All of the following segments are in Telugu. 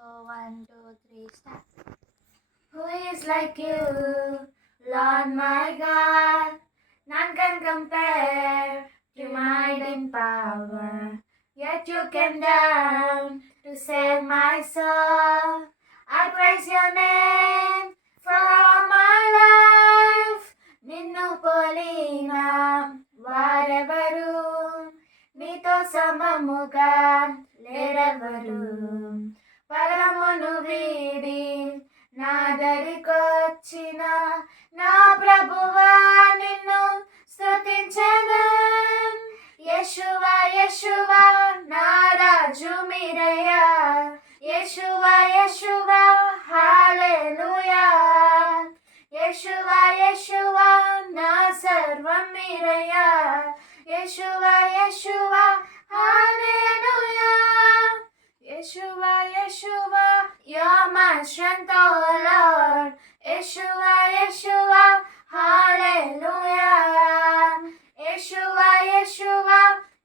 1, 2, 3, start. Who is like you, Lord my God? None can compare to might and power. Yet you came down to save my soul. I praise your name for all my life. నిన్ను పోలిన వారెవరు, నీతో సమముగా లేరెవరు. పరమును వీడి నా దరికొచ్చిన నా ప్రభువా నిన్ను స్తుతించెదన్. యేషువా యేషువా నా రాజు మీరయ్యా. యేషువా యేషువా హల్లెలూయా. యేషువా యేషువా నా సర్వం మీరయ్యా. యేషువా యేషువా హల్లెలూయా. Yeshua, Yeshua, you're my strength, oh Lord. Yeshua, Yeshua, hallelujah. Yeshua, Yeshua,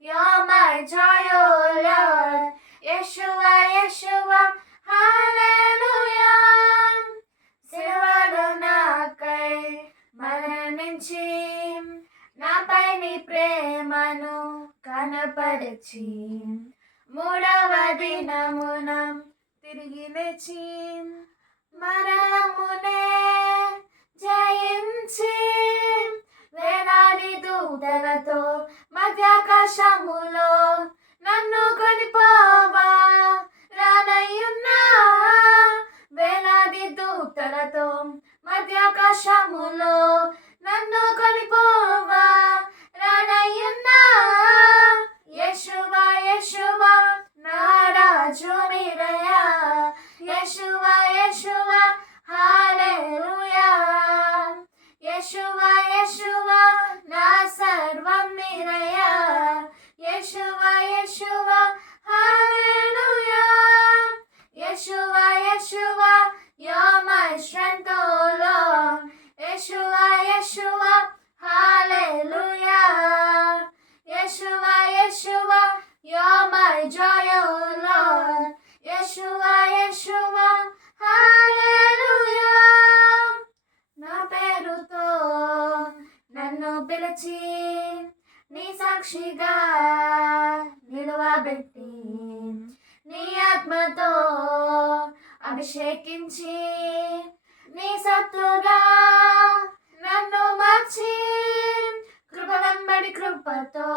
you're my joy, oh Lord. Yeshua, Yeshua, hallelujah. సిలువలో నాకై మరణించి నాపై నీ ప్రేమను కనపరిచి మూడవ దినమున తిరిగి లేచి మరణమునే జయించి వేలాది దూతలతో మధ్యాకాశములో నన్ను కొనిపోవా రానయ్యున్నా. వేలాది దూతలతో మధ్యాకాశములో నన్ను కొనిపోవా రానయ్యున్నా. యెషువా యెషువా నా రాజు మీరయ్యా. యెషువా యెషువా హల్లెలూయా. యెషువా యెషువా నా సర్వం మీరయ్యా. యెషువా యెషువా హల్లెలూయా. Yeshua Yeshua you're my strength, oh Lord. Yeshua Yeshua hallelujah. Yeshua, Yeshua, you're my joy, oh Lord. Yeshua, Yeshua, hallelujah. నా పేరుతో నన్ను పిలిచి నీ సాక్షిగా నిలువబెట్టి నీ ఆత్మతో అభిషేకించి నీ సత్తుగా నన్ను మార్చి కృప వెంబడి కృపతో